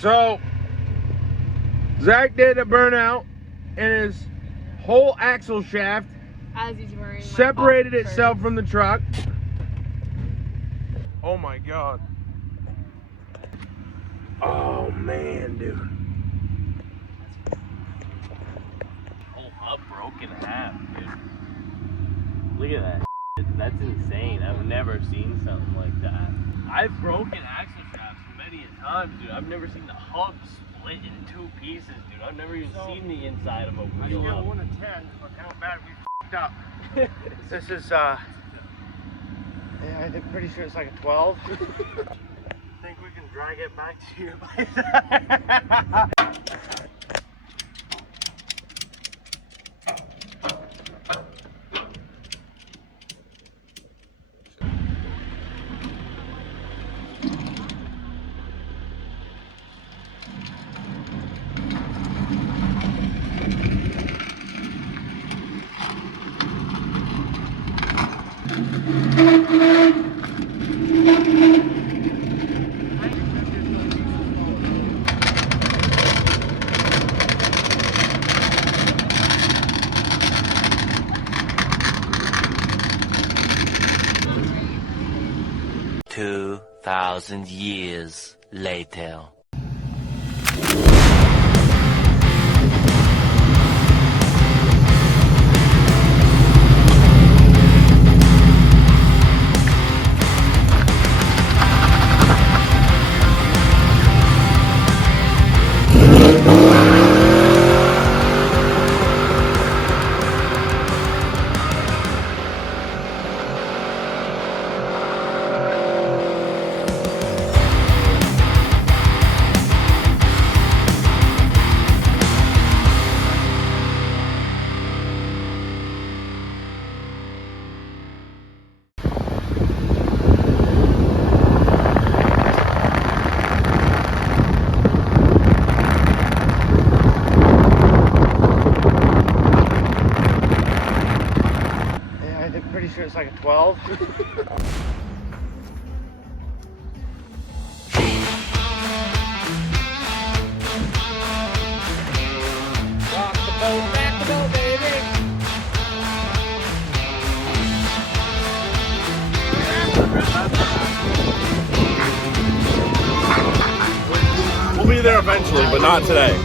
So Zach did a burnout and his whole axle shaft as he's wearing separated itself from the truck. Oh my god. Oh man, dude. Whole hub broke in half, dude. Look at that. That's insane. I've never seen something like that. I've broken axle shafts many a times, dude. I've never seen the hub split in two pieces, dude. I've never even seen the inside of a wheel. Scale 1 to 10 on how bad we f***ed up. This is yeah, I think pretty sure it's like a 12. Think we can drag it back to your place? 2,000 years later. pretty sure it's like a 12. Rock the boat, back the boat, baby. We'll be there eventually, but not today.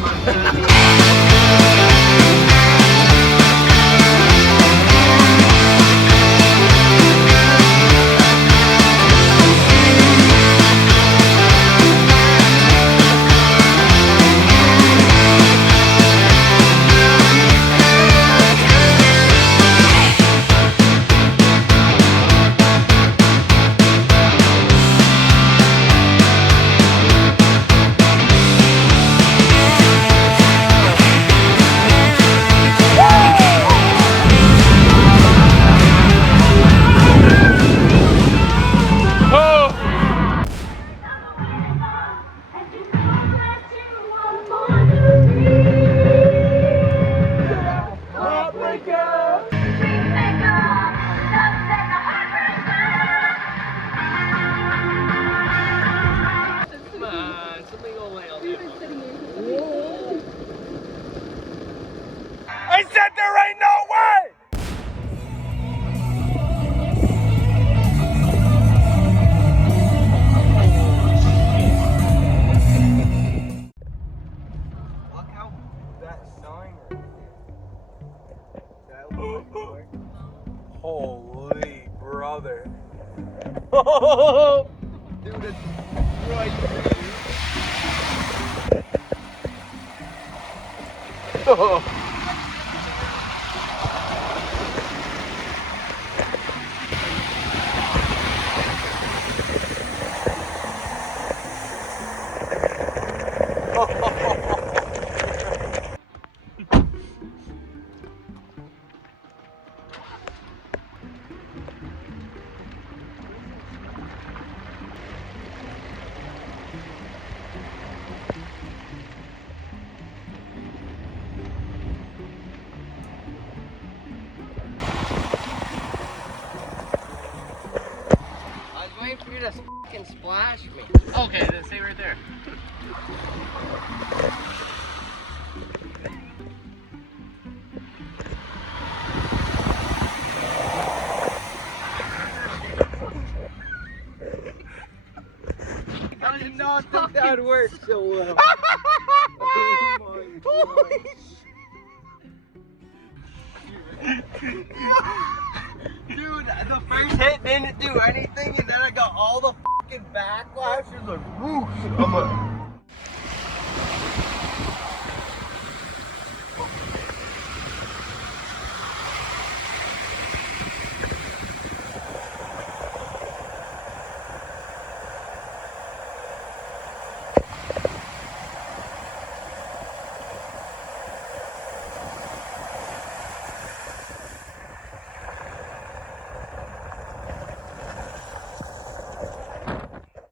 I said there ain't no way! Look how that sign right there. Holy brother. Dude, it's right there. Oh. I was waiting for you to fucking splash me. Okay, then stay right there. not think that would work so well. Oh Dude, the first hit didn't do anything, and then I got all the fucking backlash. It was like, whoosh. I'm like,